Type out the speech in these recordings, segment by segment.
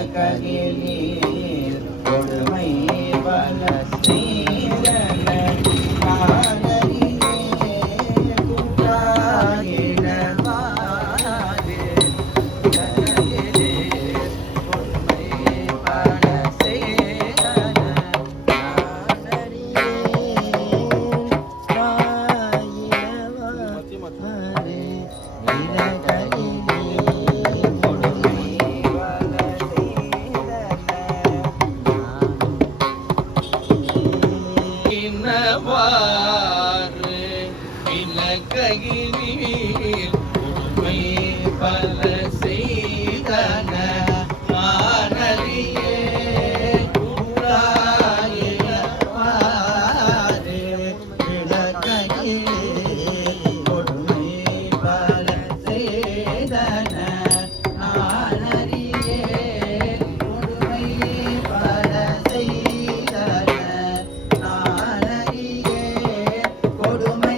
விலககினீர் கொடுமை பல செய்தன விலககினீர் கொடுமை பல செய்தன மானறியே கூறாயினவாறு விலககினீர் கொடுமை பல செய்தன மானறியே கொடுமை பல செய்தன நானறியே கொடுமை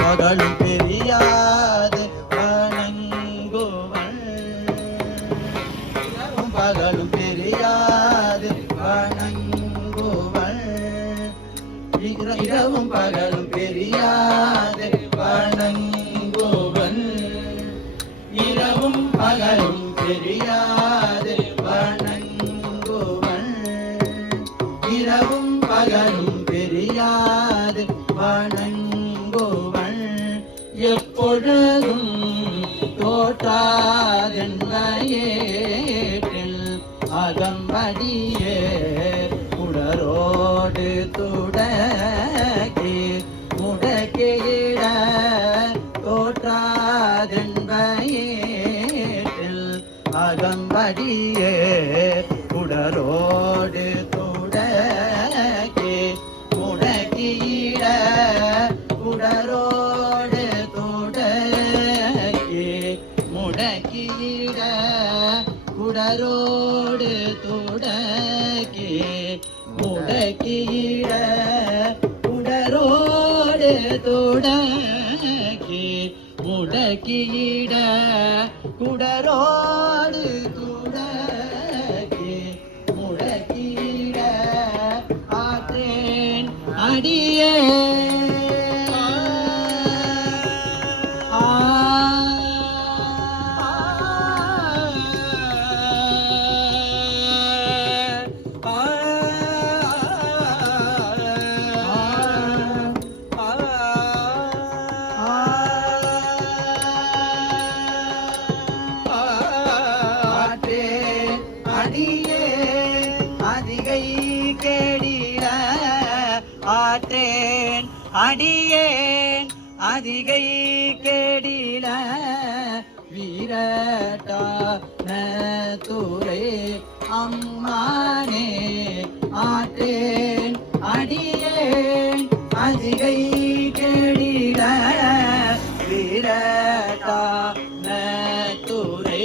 பகலும் பெரியாது வணங்குவன் பகலும் பெரியாது வணங்குவன் இரவும் பகலும் பெரியாது வணங்குவன் இரவும் பகலும் பெரியாது வணங்குவன் இரவும் பகலும் பெரியாது வணங்குவன் எப்பொழுதும் தோற்றாதென்னையேற்றில் அகம்படியே உடரோடு துடக்கி முடக்கிட தோற்றாதென்பயேற்றில் அகம்படியே உடரோடு துடக்கி முடக்கிட உடரோடு முடக்கிட குடரோடு துடக்கி முடக்கிட குடரோடு துடக்கி முடக்கிட குடரோடு துடக்கி முடக்கிட ஆற்றேன் அடியே ஆற்றேன் அடியேன் அதிகை கேடில வீரட்டான துறை அம்மானே ஆற்றேன் அடியேன் அதிகை கேடில வீரட்டான துறை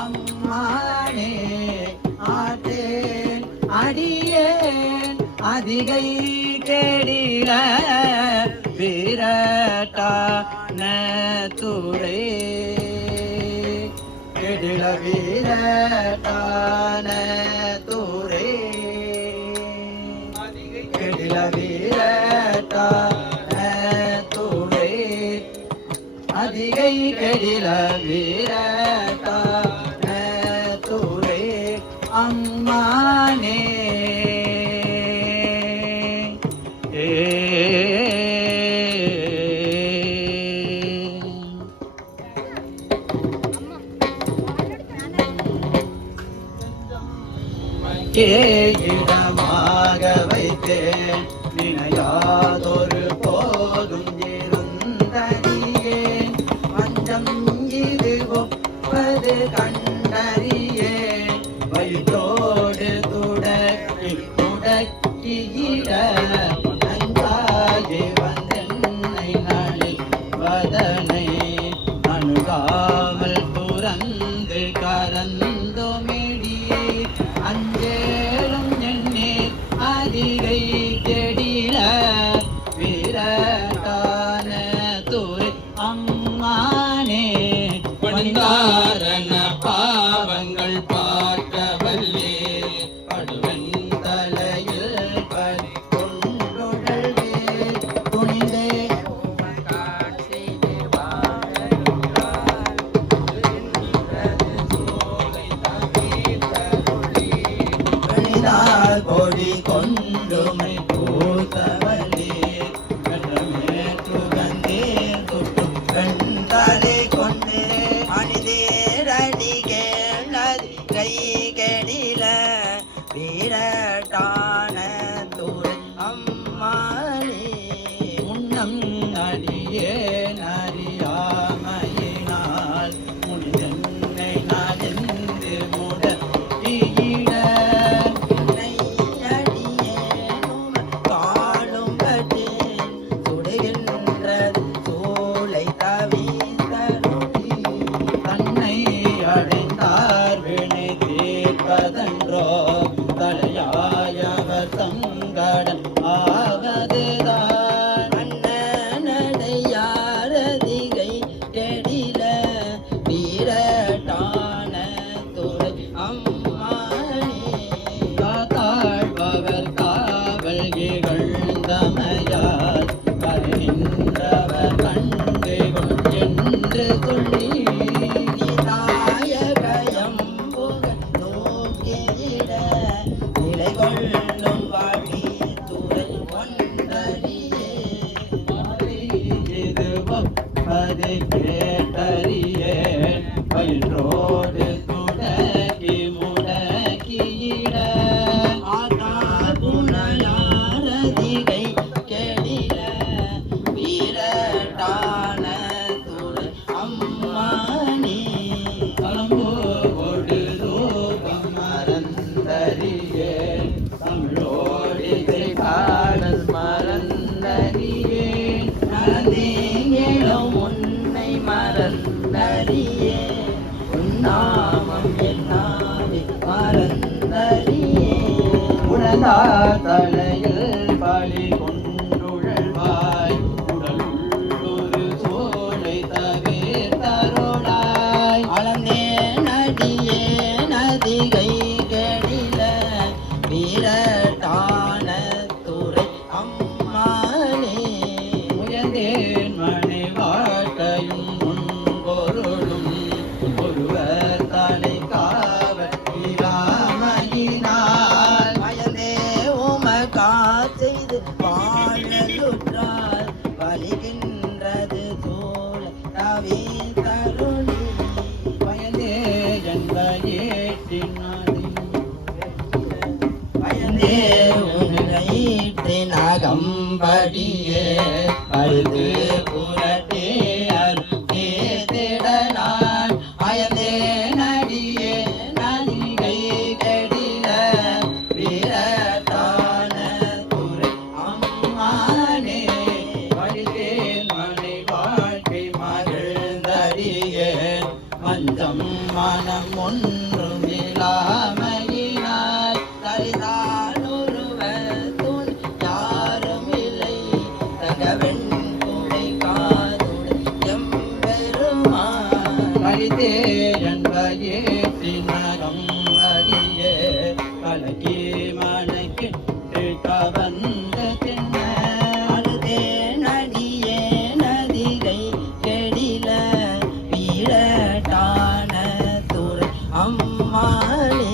அம்மானே ஆற்றேன் அடியேன் அதிகை கேடில வீரட்டான துறை கெடில வீரட்டான தூரே கெடில வீரட்டான தூரே அதிகை கெடில வீரட்டான தூரே அம்மானே இடமாக வைத்தேன் நினையாதொரு போதும் இருந்தறியேன் பஞ்சம் இது ஒப்பது கண்டறியேன் வயிற்றோடு துடக்கி முடக்கியிட நன்றாகி வந்தென்னை நலிவதனை அணுகாமல் துறந்து கரந்தோமிடி அஞ்சேலும் எண்ணே அதிகை கெடில வீரட்டான தூரை அம்மானே பணிந்தாரண பாவங்கள் பார்த்தவல்லே படுவன் தலையில் பறி கொண்டுழல்வே துணிந்தே பொடி கொண்டுமை பூத்தவள்ளி துகந்தே தொட்டும் கண்தாலே கொண்டு அணிதேரடி கேளது கை கெடில வீரட்டான தூரை அம்மானே உன்னம் அடியே அறியாமையினால் முடிதன்னை நாடென்று முடக்கியிட தலையாயவர் சங்கடன் ஆவதுதான் அண்ணனடையாரதிகை கெடில வீரட்டான துறை அம்மானே காத்தாழ்பவர் காவல் இகழ்ந்தமையால் கருகின்றவர் கண்டுகொள் என்று சொல்லி கொள்ளும் வாழி துறை ஒன்றறியே இது ஒப்பது கேட்டறியே பயின்றோடு துடக்கி முடக்கியிட ஆதா குணயாரதிகை கெடில வீரட்டான துறை அம்மானே கலம்போடு ரூபம் மறந்தறியே தமிழோடிசை பாடல் மறந்தறியே நலந்தேங்களும் உன்னை மறந்தறியே உன்னாமம் என்னாவே மறந்தறியே உணதா தலையில் பலி கொண்டுழல்வாய் உடலுள்ளொரு சோலை தவிர்த்தருளாய் அளந்தே நடியே நதிகை கெடில வீரட்டான துறை அம்மானே உயர்ந்தேன் மனை வாழ்க்கையும் முன்பொருளும் ஒருவர் தலை காவல் இராமையினால் பயந்தே உமகா செய்து பாடலுற்றால் வலிகின்றது சோழ தவி தருளி பயந்தே என்ப ஏற்றினாதி நகம்படியே அழுது புரட்டே அருகே திடனான் அயந்தே நடியே நதிகை கெடில வீரட்டான துறை அம்மானே வழிதே மனை வாழ்க்கை மகிழ்ந்தறியே மஞ்சம் மனம் ஒன்றும் இல்லாமையினால் தரிதான் ஒருவர் துணை யாரும் இல்லை தகவன் துணை காதுடன் எம்பெருமான் கழித்தே என்பே நகம் அறிய கலக்கி மனக்கிட்டு கவர்ந்த திண்ண அழுதே நடியே நதிகை கெடில வீரட்டான துறை அம்மானே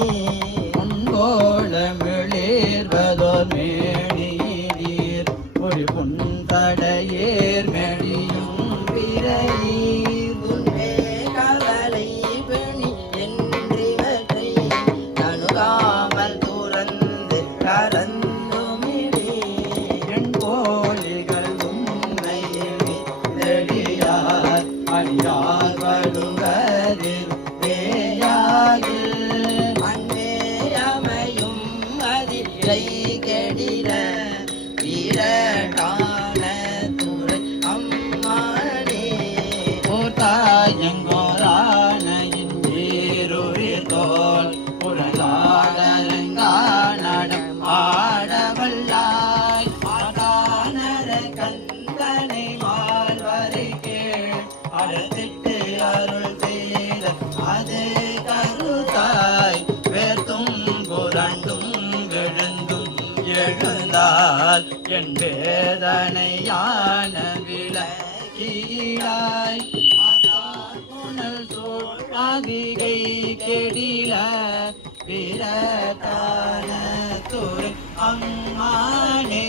பொன்போல மிளிர்வதோர் மேனீர் ஒரு புன்தடையேர் மெடியும் பிறையீர் உன்வே கவலை பிணி என்றிவற்றை தனுகாமல் துறந்து கரந்துமிழே என் போலிகள் உண்மையில் வித்தடியார் அடியார் வடுவதில் வேயாகில் அன்னேயமையும் அதிரை கெடில வீரட்டான துறை அம்மானே போட்டாயங்கோரான இன்றீருயிர் தோல் புறகாடலங்கானடம் ஆடவல்லாய் ஆதானர கந்தனை மால்வரை கேள் அடத்திட்டு அருள் செய்த அது கருத்தாய் வேர்த்தும் புரண்டும் விழுந்தும் எழுந்தால் என் வேதனையான விளக்கீழாய் புனல் சோழ் அதிகை கெடில விரட்டான துறை அம்மானே